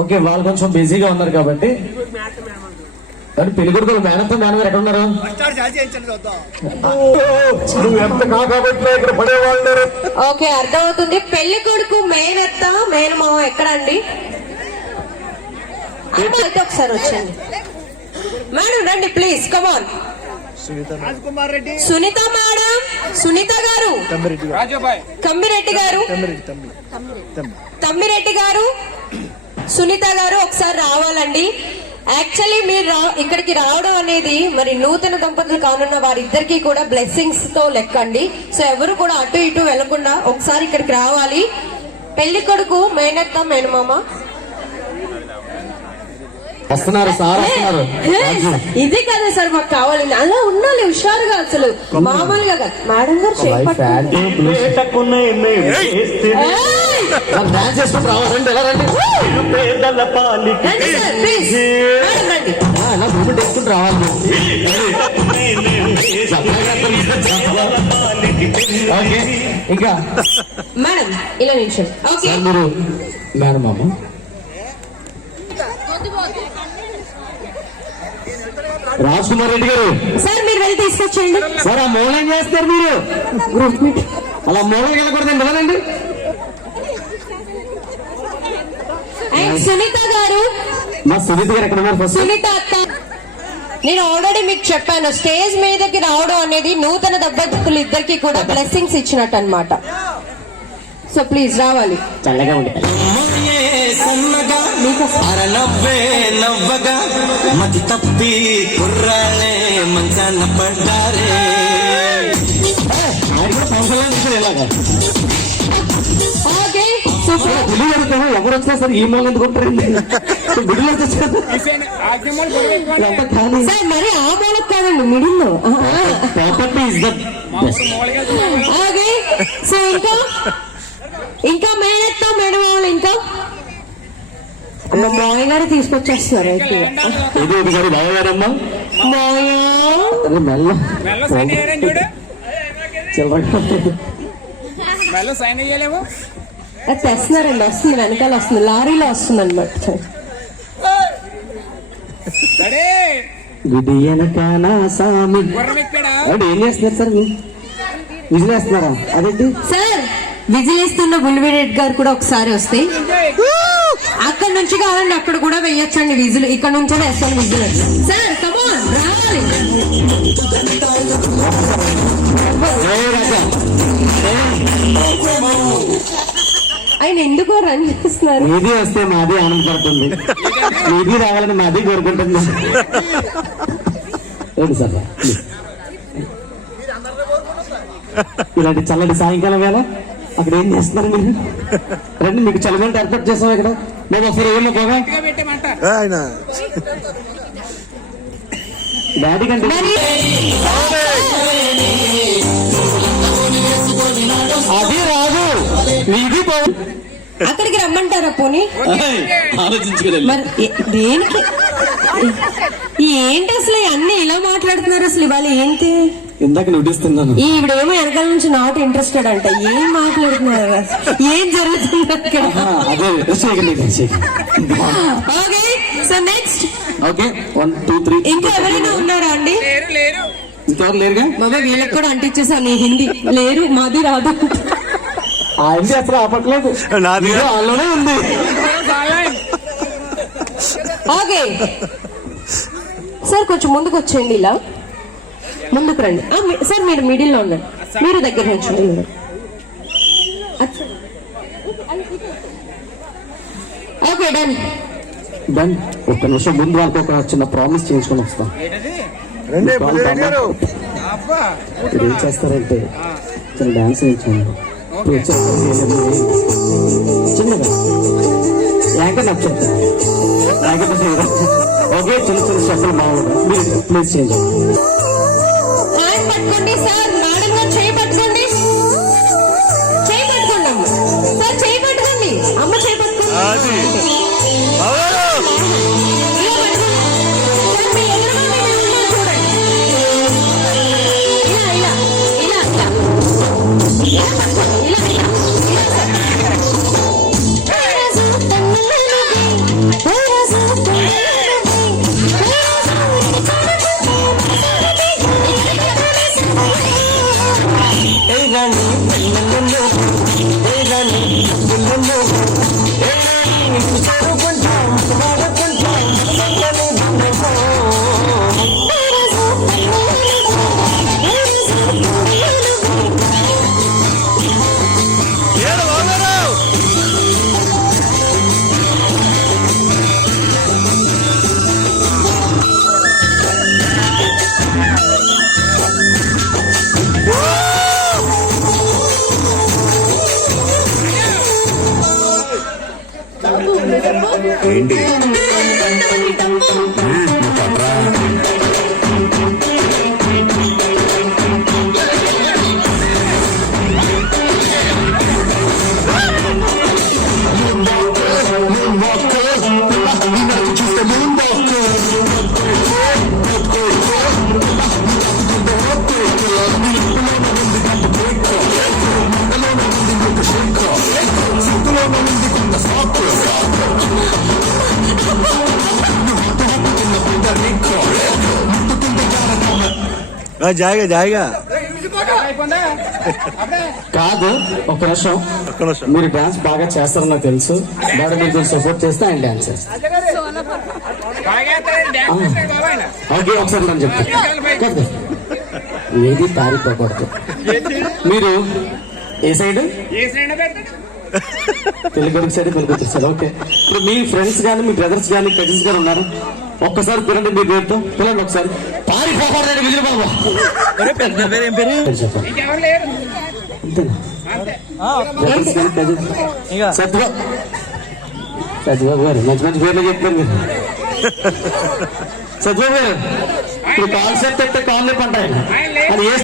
Okay, వాళ్ళు కొంచెం బిజీగా ఉన్నారు కాబట్టి. పెళ్లి కొడుకు మేనత్తో మేనగారు ఎక్కడ ఉన్నారు? ఓకే, అర్థమవుతుంది. పెళ్లి కొడుకు మేనత్త మేనమావ ఎక్కడండి? అయితే ఒకసారి వచ్చండి మేడం, రండి please, come on. Sunitha madam, Sunitha గారు, కంబిరెడ్డి గారు, తమ్మిరెడ్డి గారు, సునీత గారు ఒకసారి రావాలండి. యాక్చువల్లీ మీరు ఇక్కడికి రావడం అనేది మరి నూతన దంపతులు కానున్న వారిద్దరికి కూడా బ్లెస్సింగ్స్ తో లెక్కండి. సో ఎవరు కూడా అటు ఇటు వెళ్లకుండా ఒకసారి ఇక్కడికి రావాలి. పెళ్లి కొడుకు మేనత్త మేనమామ వస్తున్నారు సార్, వస్తున్నారు. ఇది కదా సార్ మాకు కావాలి, అలా ఉండాలి హుషారుగా, అసలు మామూలుగా కాదు. మేడం గారు ఇంకా మేడం ఇలా నిమిషం. ఓకే మీరు మేడం మామ రాజ్ కుమార్ రెడ్డి గారు సార్ మీరు వెళ్ళి తీసుకొచ్చేయండి సార్. ఆ మూల ఏం చేస్తారు మీరు? గ్రూప్ మీట్ అలా మూలకి వెళ్ళకూడదండి, వెళ్ళండి. సునీత గారు, మా సునీత గారు ఎక్కడ ఉన్నారు? సునీత అత్త, నేను ఆల్రెడీ మీకు చెప్పాను, స్టేజ్ మీదకి రావడం అనేది నూతన దంపతులు ఇద్దరికి కూడా బ్లెస్సింగ్స్ ఇచ్చినట్టు అన్నమాట. సో ప్లీజ్ రావాలి. చల్లగా ఉండి నవ్వగా మతి తప్పి కుర్రాళ్ళే మంచాన పడ్డారే. ఎవరు వచ్చినా సరే ఈ మూల ఎందుకు ఉంటారండి? మిడిల్ వచ్చేసారు మరి ఆ మూలకు కాదండి, మిడిల్ లో. సో ఇంకా మేనత్తా మేడం వాళ్ళు ఇంకా మాయ గారు తీసుకొచ్చేస్తున్నారు. అయితే బావగారమ్మా తెస్తున్నారండి, వస్తుంది వెనకాల వస్తుంది, లారీలో వస్తుంది అనమాట. ఏం చేస్తున్నారు సార్? విజిల్ వేస్తున్నారా? అదేంటి సార్, విజిల్ వేస్తున్న బుల్విరెడ్డి గారు కూడా ఒకసారి వస్తే అక్కడ నుంచి కాదండి, అక్కడ కూడా వేయొచ్చండి విజిల్. ఇక్కడ నుంచే వేస్తాను విజిల్. సార్ కమాన్ రావాలి. ఆయన ఎందుకో రన్ చేస్తున్నారు. మీది వస్తే మాది ఆనందపడుతుంది, మీది రావాలని మాది కోరుకుంటుంది. ఏంటి సార్ ఇలాంటి చల్లటి సాయంకాలం వేళ అక్కడ ఏం చేస్తున్నారు మీరు? రండి, మీకు చల్లమంటే ఏర్పాటు చేస్తాం ఇక్కడ. మేము ఒకసారి ఏమో పోగా డాడీ కంటే అది రాదు, మీది పోదు. అక్కడికి రమ్మంటారా పోనీ? మరి దేనికి ఏంటి అసలు అన్ని ఇలా మాట్లాడుతున్నారు? అసలు ఇవాళ ఏంటి? ఇందాక నోటిస్తున్నాను, ఈవిడేమో వెనకాల నుంచి నాట్ ఇంట్రెస్టెడ్ అంట. ఏం మాట్లాడుతున్నారు? ఏం జరుగుతుంది అక్కడ? Okay, so next. ఓకే 1 2 3. ఇంకా ఎవరైనా ఉన్నారా అండి? ఇంకెవరు లేరుగా? బాబా వీళ్ళకి కూడా అంటించేసాను నీ హిందీ. లేరు, మాది రాదు. ఆ హిందీ అసలు ఆపట్లేదు, నాలోనే ఉంది. ఓకే సార్, కొంచెం ముందుకు వచ్చేయండి, ఇలా ముందుకు రండి. సార్ మీరు మిడిల్ లో ఉన్నారు, మీరు దగ్గర నుంచి. Okay done done. ఒక్క నిమిషం ముందు వాళ్ళకి ఒక చిన్న ప్రామిస్ చేయించుకొని వస్తాం. ఏం చేస్తారంటే చిన్న డాన్స్ వేయించాను చిన్నగా యాంకర్ నాకు చెప్తాను. ఓకే, చిన్న చిన్న స్టెప్పులు బాగుంటుంది, మీరు ప్లీజ్ చేయండి. పట్టుకోండి సార్, మేడం గారు చేయి పట్టుకోండి, చేయి పట్టుకోండి సార్, చేయి పట్టుకోండి, అమ్మ చేయి పట్టుకోండి. ఏంటి జాయిగా జాయిగా కాదు ఒక నిమిషం, ఒక్క నిమిషం. మీరు డాన్స్ బాగా చేస్తారని నాకు తెలుసు. బాగా మీరు కొంచెం సపోర్ట్ చేస్తే ఆయన డాన్స్ చేస్తారు. ఓకే ఒకసారి నేను చెప్తాను. ఏది పారిపోకూడదు. మీరు ఏ side? Telugu side Telugu side. Okay, ఇప్పుడు మీ ఫ్రెండ్స్ కానీ మీ బ్రదర్స్ కానీ కజిన్స్ కానీ ఉన్నారు, ఒక్కసారి పిల్లండి మీ పేరుతో పిల్లండి ఒకసారి. పారిపోకూడదు విజయ్ బాబు చెప్పండి. అంతేనా? బ్రదర్స్ కానీ కజిన్స్ సత్యబాబు గారు మంచి మంచి పేర్లు చెప్పారు మీరు. సత్యబాబు గారు ఇప్పుడు కాల్ సెట్ ఎత్తే కాల్ లేపంటాయి అది ఏ